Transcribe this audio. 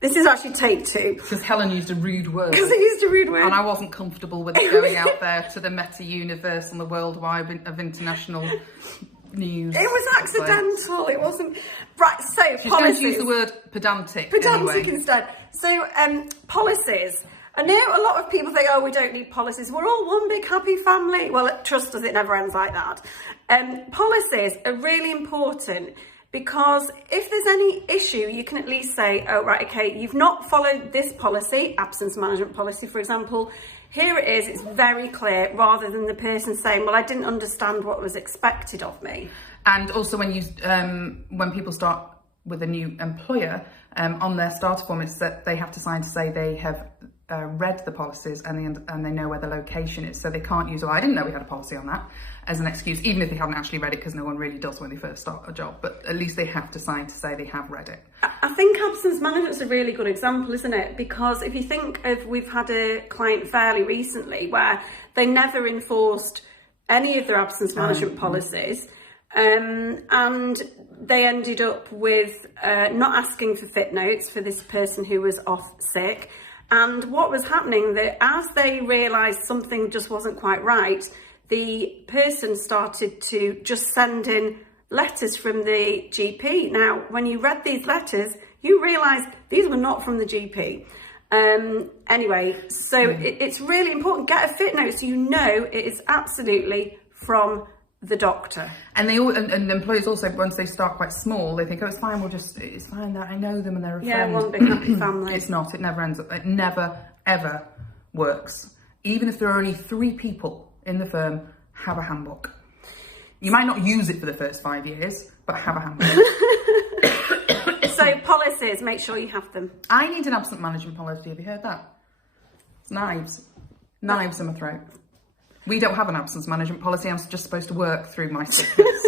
This is actually take 2. Because Helen used a rude word. Because I used a rude word. And I wasn't comfortable with it going out there to the meta-universe and the worldwide of international news. It was accidental. It wasn't... Right, so She's policies. going to use the word pedantic anyway. Instead. So, policies. I know a lot of people think, oh, we don't need policies. We're all one big happy family. Well, trust us, it never ends like that. Policies are really important because if there's any issue, you can at least say, oh, right, okay, you've not followed this policy, absence management policy, for example. Here it is, it's very clear, rather than the person saying, well, I didn't understand what was expected of me. And also when people start with a new employer, on their starter form, it's that they have to sign to say they have read the policies and they know where the location is. So they can't use, oh, I didn't know we had a policy on that, as an excuse, even if they haven't actually read it, because no one really does when they first start a job. But at least they have to sign to say they have read it. I think absence management's a really good example, isn't it? Because if you think of, we've had a client fairly recently where they never enforced any of their absence management policies, and they ended up with not asking for fit notes for this person who was off sick. And what was happening, that as they realised something just wasn't quite right, the person started to just send in letters from the GP. Now, when you read these letters, you realised these were not from the GP. Anyway, so it's really important. Get a fit note so you know it is absolutely from the doctor. And they all, and employers also, once they start quite small, they think, oh, it's fine, it's fine that I know them and they're a friend. Yeah, one big happy family. It's not, it never ends up, it never, ever works. Even if there are only 3 people in the firm, have a handbook. You might not use it for the first 5 years, but have a handbook. So policies, make sure you have them. I need an absent management policy, have you heard that? It's knives in my throat. We don't have an absence management policy. I'm just supposed to work through my sickness.